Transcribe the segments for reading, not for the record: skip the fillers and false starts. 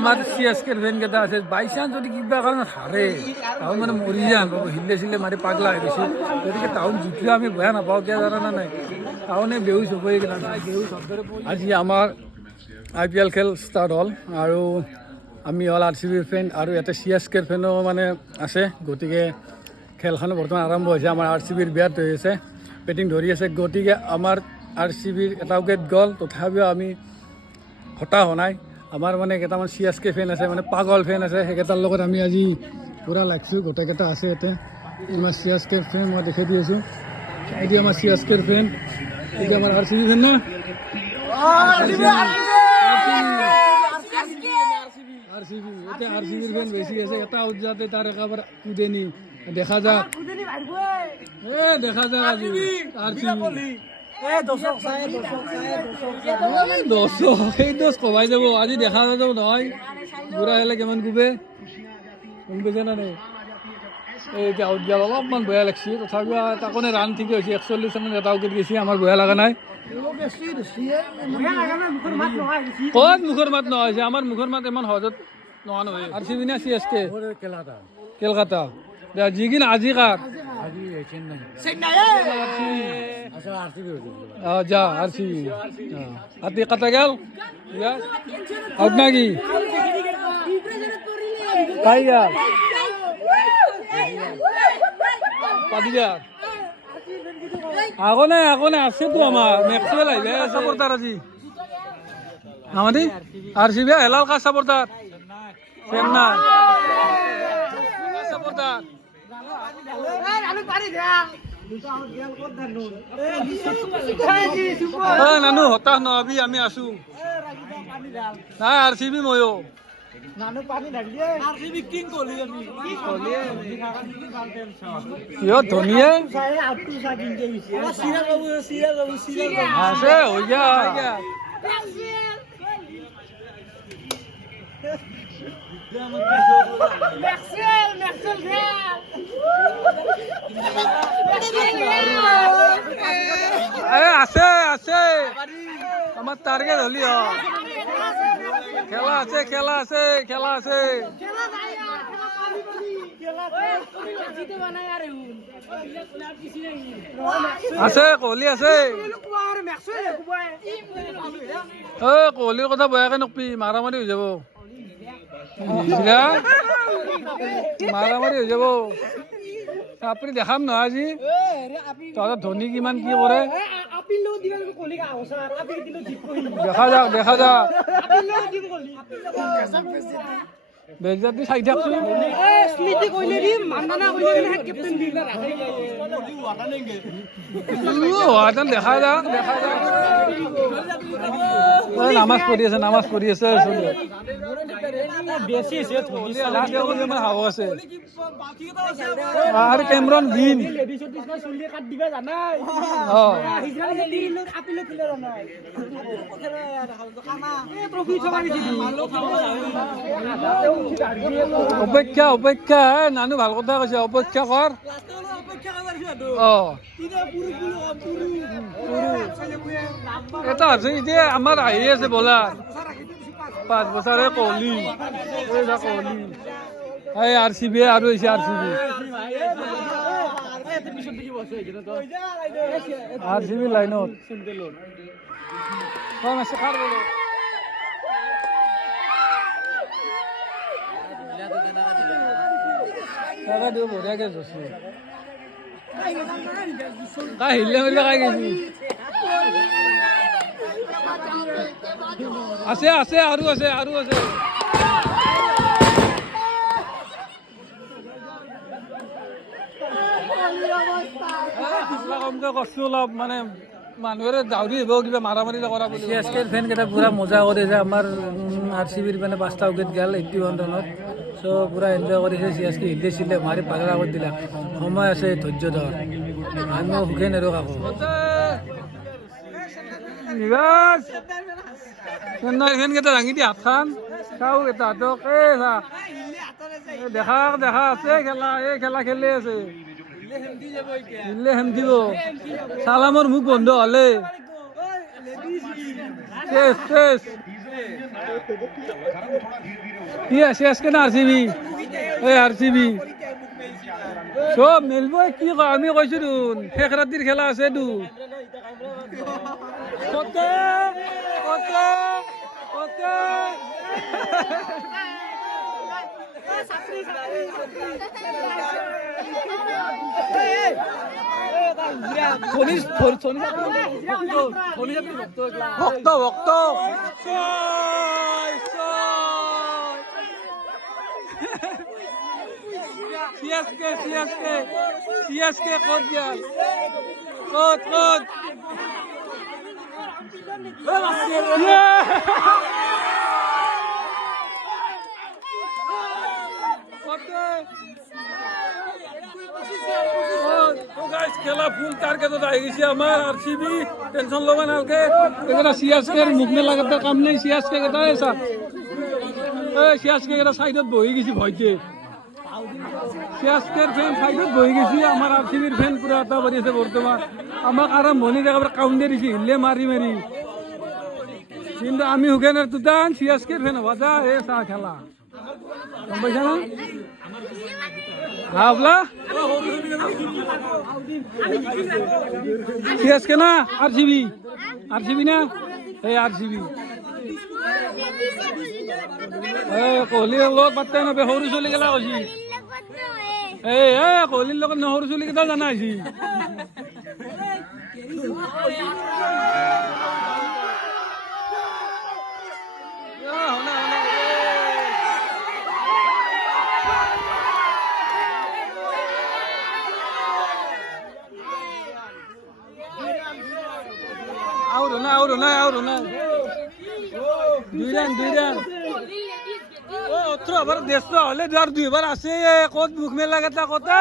আমার সিএসকের ফ্যান কেটা আছে বাই চান্স যদি কিবা কারণে হারে তাহলে মানে মরি যান হিলে চিলে মারি পাগলা হয়ে গেছে গতিকে টাউন জিতিও আমি বেয়া নাপাওঁ কিয় জানা নাই টাউনে বেহুচ হ'বই গেলাম আজি আমাৰ IPL খেল ষ্টাৰ্ট হ'ল আৰু আমি হ'ল RCB ফেন আৰু ইয়াতে CSKৰ ফেনো মানে আছে গতিকে খেলখন বৰ্তমান আৰম্ভ হৈছে আমাৰ RCBৰ বেট হৈ আছে বেটিং ধৰি আছে গতিকে আমাৰ RCBৰ এটা উইকেট গ'ল তথাপিও আমি হতাশ হোৱা নাই আমাৰ মানে কেইটামান CSK ফেন আছে মানে পাগল ফেন আছে সেইকেইটাৰ লগত আমি আজি পূৰা লাগিছোঁ গোটেইকেইটা আছে ইয়াতে আমাৰ CSK ফেন মই দেখাই দি আছোঁ এইটো আমাৰ CSK ফেন এইটো আমাৰ RCB ফেন না RCB এতিয়া RCBৰ ফেন বেছি আছে এটা আউট যাতে তাৰ একেবাৰে কুদেনি দেখা যাক দেখা যাক আজি RCB দশ কমাই যাব আজি দেখা নাযাব নহয় বুঢ়া হ'লে কিমান কোবে গম পাইছে না নাই এই এতিয়া আউট গেল অলপমান বেয়া লাগছে তথাপিও তাকোনে ৰাণ ঠিকে হৈছে 41 ৰানত এটা উইকেট গৈছে আমাৰ বেয়া লগা নাই ক'ত মুখৰ মাত নহয় আমাৰ মুখৰ মাত ইমান সহজত নোহোৱা নহয় RCB না CSK কেলকাতা যিকিন আজি কাৰ যা RCB আতি কাটা গেল আউট নাকি পাই গেল পাতি গেল আগনে আছে তো আমার ম্যাক্সওয়েল আইবে সাপোর্টার আজি আমাদের RCB হেলাল কা সাপোর্টার চেন্না সাপোর্টার নানু হতাশ নহবি আমি আছো নাই RCB ময়ো ধোনীয়ে আছে হৈ গা আছে আছে আমার টার্গেট হলি খেলা আছে খেলা আছে খেলা আছে আছে কোহলি আছে কোহলিৰ কথা বেয়াকে নকবি মাৰামাৰি হৈ যাব মাৰামাৰি হৈ যাব আপুনি দেখাম নহয় আজি তহঁতৰ ধোনী কিমান কি কৰে দেখা যাওক বেজাতি চাই থাকছো দেখা যাওক নামাজ পঢ়ি আছে হাও আছে আৰু কেমৰন গ্ৰীণ অপেক্ষা অপেক্ষা নানু ভাল কথা কৈছে অপেক্ষা কৰ এটা আছে এতিয়া আমাৰ আহি আছে বলা 5 বছৰে কোহলি এই RCB আৰু হৈছে RCB লাইনত বঢ়িয়াকে যছে হিলে মিলে খাই গেছি আছে আছে আৰু আছে কমকে কষ্ট অলপ মানে মানুহে দাউৰি আহিব কিবা মাৰামাৰি কৰা বুলি CSKৰ ফেন কেইটা পুৰা মজা কৰিছে আমাৰ RCBৰ মানে 5টা উইকেট গেল 81 ৰানত চ' পুৰা এনজয় কৰিছে CSK হিলে চিলে মাৰি পাগলা কৰি দিলা সময় আছে ধৈৰ্য ধৰ আমি সুখে নেৰো কাকো চেন্নাইৰ ফেন কেইটা দাঙি দি হাতখন চাওঁ এটা হাতক দেখা আছে খেলা খেলি আছে দিব সালামৰ মুখ বন্ধ হলে সিএসকে না আৰসিবি এই আৰসিবি সব মিলব কি কয় আমি কৈছো দেখোন শেষ ৰাতিৰ খেলা আছে দু ওকে ওকে ওকে ভক্ত ভক্ত সিএসকে ক'ত গেল ক'ত ক'ত খেলা ফুল টার্গেটত আহি গৈছে আমাৰ আৰচিবি টেনচন ল'ব নালাগে এইকেইটা চিএছকেৰ মুখ মেলাকেইটা কাম নাই চিএছকে কেইটাই চা এই চিএছকে কেইটা চাইডত বহি গৈছে ভয়তে চিএছকেৰ ফেন চাইডত বহি গৈছে আমাৰ আৰচিবিৰ ফেন পুৰা এটা বাঢ়ি আছে বৰ্তমান আমাক আৰম্ভণিত একেবাৰে কাউণ্টে দিছে হিলে মাৰি মাৰি কিন্তু আমি হুকেনৰ দুটান চিএছকেৰ ফেন হ'ব যা এই চাহ খেলা গম পাইছা না হাবলা সিএসকে না আরসিবি না এই আরসিবি কোহলিৰ লগত পাত্তা নাপায় সৰু চলি গেলা কৈছি এই কোহলিৰ লগত সৰু চলি কেইটা জানা হৈছি Out na. Duy রান ও অত্র আবার দেশ হলে আর দুইবার আছে কত মুখ মেলা কথা কথা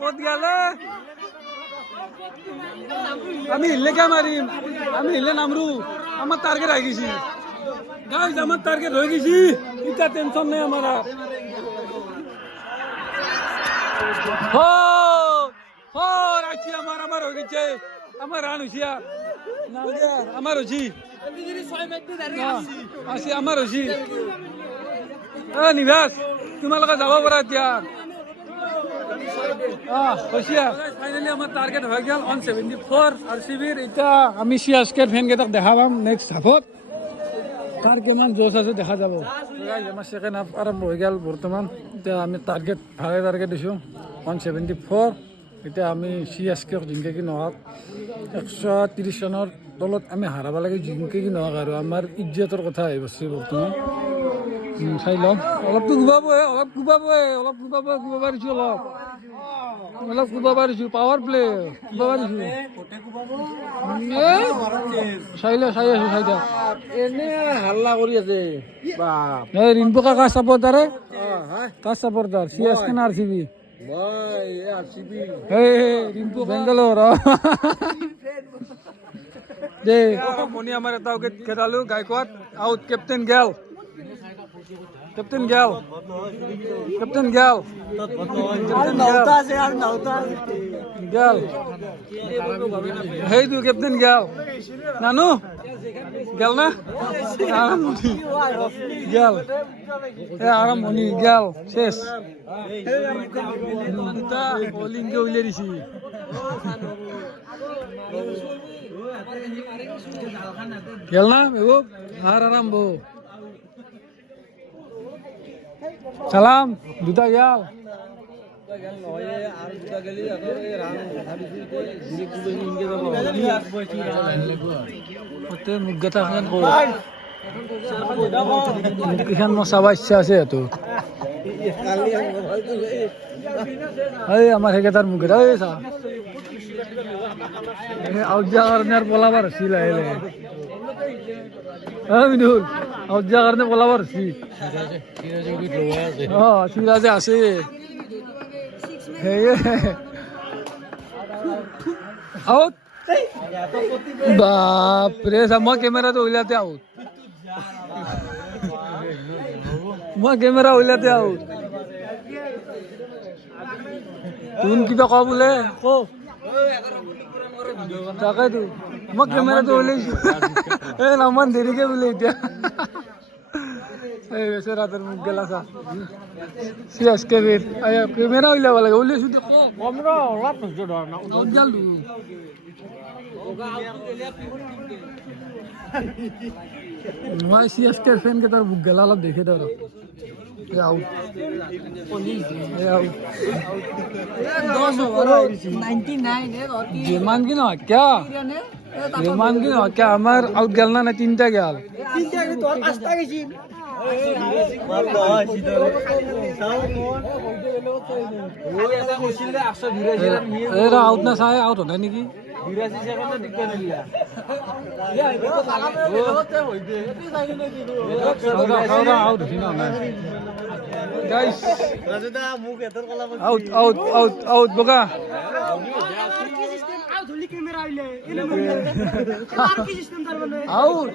কত গেলে আমি হিলে কে মারিম আমি হিলে নামরু আমার টার্গেট আই গেছি গাইজ আমার টার্গেট হয়ে গেছি এটা টেনশন নেই আমার আছি আমার হয়ে গেছে আমার রান হয়েছি আমার হয়েছি আছে আমার হয়েছি নিবাস তোমালোকে যাব পাৰা এতিয়া ফাইনেলি আমাৰ টাৰ্গেট হৈ গ'ল 174 আৰচিবিৰ এতিয়া আমি চিএছকেৰ ফেনকেইটাক দেখা পাম নেক্সট হাফত তাৰ কিমান জোচ আছে দেখা যাব আমাৰ ছেকেণ্ড হাফ আৰম্ভ হৈ গ'ল বৰ্তমান এতিয়া আমি ভালে টাৰ্গেট দিছোঁ 174 এতিয়া আমি চিএছকেক জিংকে কি নহওক 130 ৰানৰ তলত আমি হাৰাব লাগে জিংকে কি নহওক আৰু আমাৰ ইজ্জতৰ কথা আহি গৈছে বৰ্তমান চাই লওঁ অলপতো অলপ গুবাব পাৰিছোঁ অলপ গুবাব পাৰিছোঁ পাৱাৰ প্লে গুবাব পাৰিছোঁ চাই আছো এনে হাল্লা কৰি আছে এই ৰিম্পু কাকা চাপৰ্টাৰে কাৰ চাপৰ্টাৰ চিএছকে না আৰচিবি ৰিম্পু বেংগালোৰ দে মনি আমাৰ এটা উইকেট খেদালো গায়কোৱাড আউট কেপ্টেইন গেল সেইটো কেপ্টেইন গেল নানু গেল না আৰম্ভণি গেল শেষ দুটা বলিংকে উলিয়াই দিছি গেল না বেগু আৰ আৰম্ভ সালাম দুটা গেল মুখ কেইখন মোৰ চাব ইচ্ছা আছে এই আমাৰ সেইকেইটাৰ মুখেৰে এই চা আউট যোৱাৰ কাৰণে আৰু পলাবাৰ হৈছি লাহে লাহে মিনুল আউট যোৱাৰ কাৰণে পলাবাৰ হৈছি চিৰাজে আছে সেয়ে আউট বাপৰে মই কেমেৰাটো উলিয়াতে আউট মই কেমেৰা উলিয়াতে আউট তুমি কিবা ক বোলে ক তাকেতো মই কেমেৰাটো উলিয়াইছো এই নামান দেৰিকে বোলে এতিয়া এই বেচেৰাটোৰ মুখ গেলা চা চিএছকে বেট কেমেৰা উলিয়াব লাগে উলিয়াইছো দে মই চিএছকে ফেন কেইটাৰ মুখ গেলা অলপ দেখে ধৰ আউট যিমান কি নহয় কিয় যিমান কি নহয় কিয় আমাৰ আউট গেল না নাই তিনিটা গেল আউট না চাই আউট হয় নেকি out out out out out বগা আউট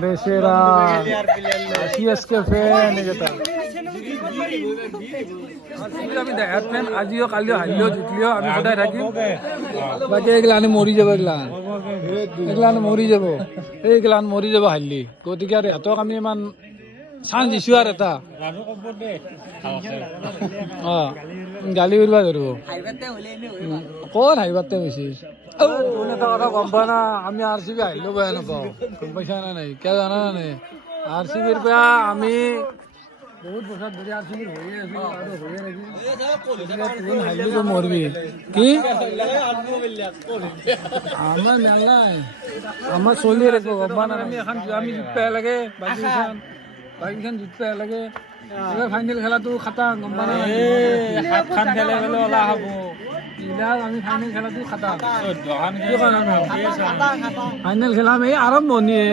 বেচেরা সিএসকে ফ্যান এটা আমি দেখাত ফ্যান আজিও কালিও হাৰিলেও জিতলিও আমি সদায় থাকিম বাকী এইগিলাখানি মৰি যাব এইগিলাখানি মৰি যাব এইগিলাখান মৰি যাব হাৰিলি গতিকে আৰু ইহঁতক আমি ইমান চান্স দিছোঁ আৰু এটা অঁ গালি উৰিব ধৰিব ক'ত হাঁহিবাতে বেছি এটা কথা গম পোৱা না আমি আৰ চি বি হাৰিলেও বেয়া নাপাওঁ গম পাইছা না নাই কিয় জানা না নাই আৰ চি বিৰ পৰা আমি বহুত বছৰ ধৰি আৰ চি বিৰ হৈয়ে আছোঁ আৰু হৈয়ে থাকি হাৰিলেও মৰবি কি আমাৰ মেলাই আমাৰ চলি ৰাখিব গম পোৱা না আমি এখন আমি জিতবা লাগে বাকীখন জিতবা লাগে ফাইনেল খেলাটো খাটা গম পোৱা না সাতখন খেলে গ'লে ওলা হ'ব আমি ফাইনেল খেলাটো খাটাম ফাইনেল খেলাম এই আৰম্ভণিয়ে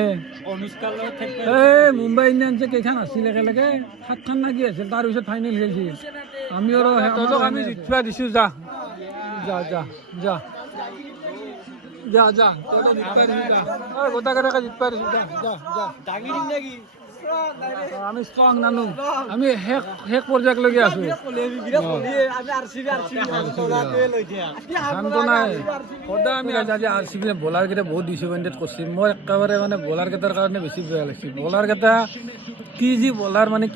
এই মুম্বাই ইণ্ডিয়ানছে কেইখন আছিল একেলগে 7খন না কি আছিল তাৰপিছত ফাইনেল খেলিছিল আমি আৰু সিহঁতক আমি জিতবা দিছোঁ যা যা যা যা যা যা তহঁতক জিতবা দিছোঁ যা গোটাকেইটাকে জিতবা দিছোঁ যা যা যা আমি ষ্ট্ৰং নানো আমি শেষ পৰ্যায়লৈকে আছো নাই সদায় আমি আজি আৰ চি বি বলাৰকেইটা বহুত ডিচএপইণ্টেড কৰিছে মই একেবাৰে মানে বলাৰকেইটাৰ কাৰণে বেছি বেয়া লাগিছে বলাৰকেইটা কি যি বলাৰ মানে